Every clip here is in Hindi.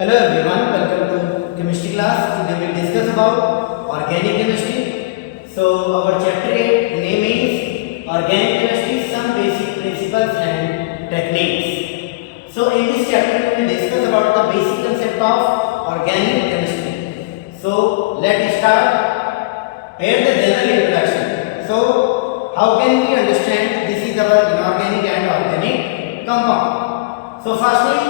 Hello everyone, welcome to chemistry class. Today we will discuss about organic chemistry. So our chapter 8 name is organic chemistry, some basic principles and techniques. So in this chapter we will discuss about the basic concept of organic chemistry. So let's start. Here the general introduction. So how can we understand this is our inorganic and organic compound? So firstly,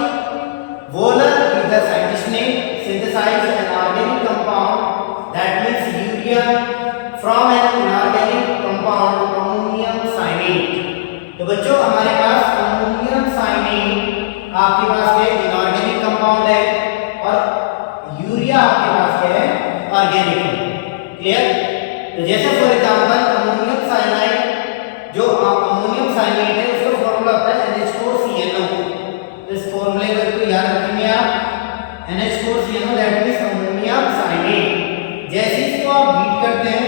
Wöhler is the scientist name, synthesized an organic compound that means urea from an inorganic compound ammonium cyanide. तो बच्चों हमारे पास अमोनियम साइनेट आपके पास है इनऑर्गेनिक कंपाउंड है और यूरिया आपके पास है ऑर्गेनिक। क्लियर? तो जैसे फॉर एग्जांपल अमोनियम साइनाइड जो अमोनियम साइनेट है उसका फॉर्मूला होता है NH4CnO। इस फॉर्मूले को याद रखेंगे आप NH4CnO दैट मींस अमोनियम साइनेट। जैसे इसको आप बीट करते हैं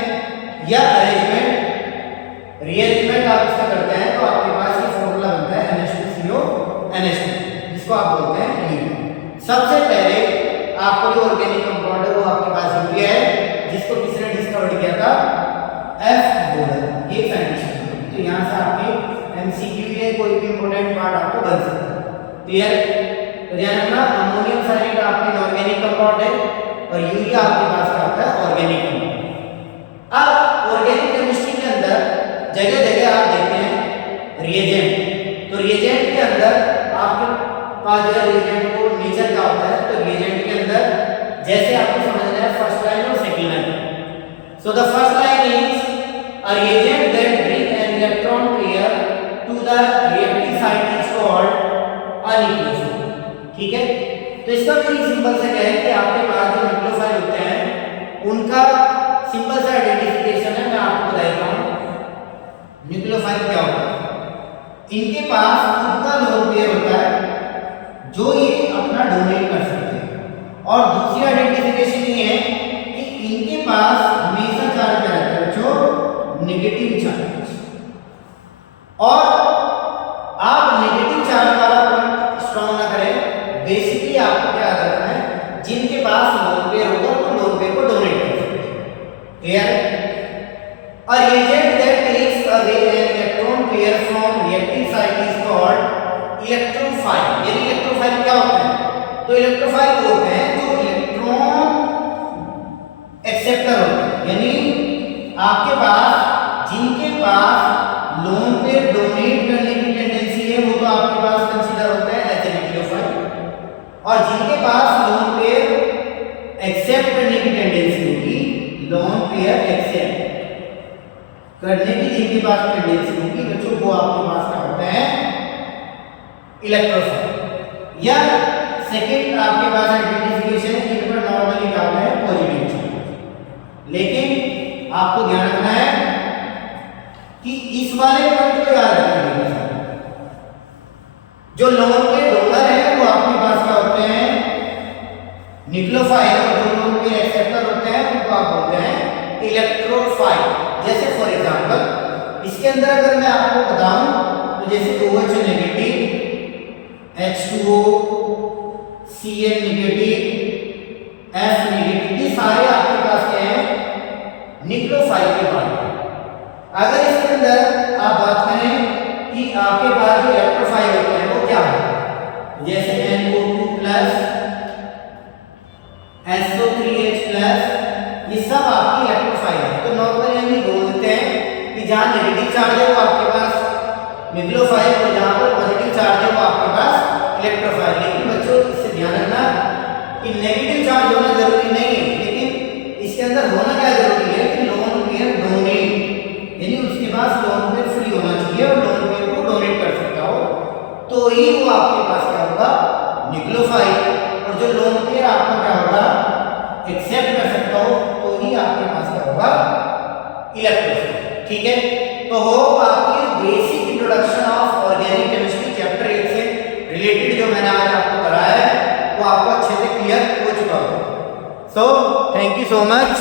या अरेंजमेंट रीअरेंजमेंट आप इसका करते हैं तो आपके पास ये फॉर्मूला बनता है NH2CONH2 जिसको आप बोलते हैं यूरिया। सबसे पहले आपको जो ऑर्गेनिक कंपाउंड है वो आपके पास यूरिया है जिसको किसने डिस्कवर किया था? F. वोलर, ये साइंटिस्ट। तो यहां से आपके एमसीक्यू या कोई भी इंपॉर्टेंट पार्ट आपको बन सकता है। क्लियर? तो ध्यान रखना अमोनियम साइनेट आपके इनऑर्गेनिक कंपाउंड है और यूरिया आपके पास क्या होता है? Organic compound. अब ऑर्गेनिक केमिस्ट्री के अंदर जगह जगह आप देखते हैं रिएजेंट। तो रिएजेंट के अंदर आपके पास जो रिएजेंट को नेचर क्या होता है? तो रिएजेंट के अंदर जैसे आपको समझना है फर्स्ट लाइन और second line. So the first line is a reagent that bring an electron pair to the reactive site is called nucleophile. ठीक है? तो इसका मीनिंग सिंपल से क्या है कि आपके पास जो न्यूक्लियोफाइल होते हैं उनका सिंपल सा आइडेंटिफिकेशन है, मैं आपको बता देता हूं न्यूक्लियोफाइल क्या होता है। इनके पास खुद का लोन पेयर होता है जो ये अपना डोनेट कर सकते हैं और दूसरी आइडेंटिफिकेशन ये है कि इनके पास हमेशा चार्ज क्या रहता है बच्चों? Negative charge. और आप नेगेटिव चार्ज वाला स्ट्रॉन्ग ना करें, बेसिकली आपको क्या याद रखना है जिनके पास लोन पेयर होगा वो लोन पेयर को डोनेट कर सकते हैं। Clear? A reagent that takes away an electron pair from reactive site is called electrophile. यानी इलेक्ट्रोफाइल क्या होता है? तो इलेक्ट्रोफाइल वो होते हैं जो इलेक्ट्रॉन एक्सेप्टर होते हैं, यानी आपके पास जिनके पास लोन पेयर डोनेट करने की टेंडेंसी है वो तो आपके पास कंसीडर होता है एज ए न्यूक्लियोफाइल और जिनके पास लोन पेयर एक्सेप्ट करने की टेंडेंसी होगी, लोन पेयर एक्सेप्ट करने की जिनके पास टेंडेंसी होगी बच्चों वो आपके पास क्या होता है? इलेक्ट्रोफाइल। या सेकंड आपके पास आइडेंटिफिकेशन है इन पर नॉर्मली क्या होता है? Positive charge. लेकिन आपको ध्यान रखना है कि इस वाले पॉइंट को याद रखना है, जो लोन पे डोनर है वो आपके पास क्या होते हैं? न्यूक्लियोफाइल और जो लोन पे एक्सेप्टर होते हैं उनको आप बोलते हैं इलेक्ट्रोफाइल। जैसे फॉर एग्जांपल इसके अंदर अगर मैं आपको बताऊं तो जैसे OH negative, H2O, Cl negative, F negative, ये सारे आपके पास क्या है? न्यूक्लियोफाइल के पार्ट हैं। अगर इसके अंदर आप बात करें कि आपके पास जो इलेक्ट्रोफाइल होते हैं वो क्या है? जैसे NO2+, SO3H+, ये सब आपकी इलेक्ट्रोफाइल है। तो नॉर्मली हम ये बोल देते हैं कि जहां नेगेटिव चार्ज है वो आपके पास न्यूक्लियोफाइल और जहां पर पॉजिटिव चार्ज है वो आपके पास इलेक्ट्रोफाइल। लेकिन बच्चों इससे ध्यान रखना कि नेगेटिव चार्ज होना जरूरी नहीं है, लेकिन इसके अंदर होना क्या जरूरी है कि लोन पेयर डोनेट, यानी उसके पास लोन पेयर फ्री होना चाहिए और लोन पेयर को डोनेट कर सकता हो तो ही वो आपके पास क्या होगा? न्यूक्लियोफाइल। और जो लोन पेयर आपका क्या होगा? एक्सेप्ट कर सकता हो तो ही आपके पास क्या होगा? इलेक्ट्रोफाइल। ठीक है? तो हो आपकी basic introduction of organic chemistry chapter 8 से रिलेटेड जो मैंने आज आपको कराया है वो आपको अच्छे से क्लियर हो चुका होगा। So thank you so much.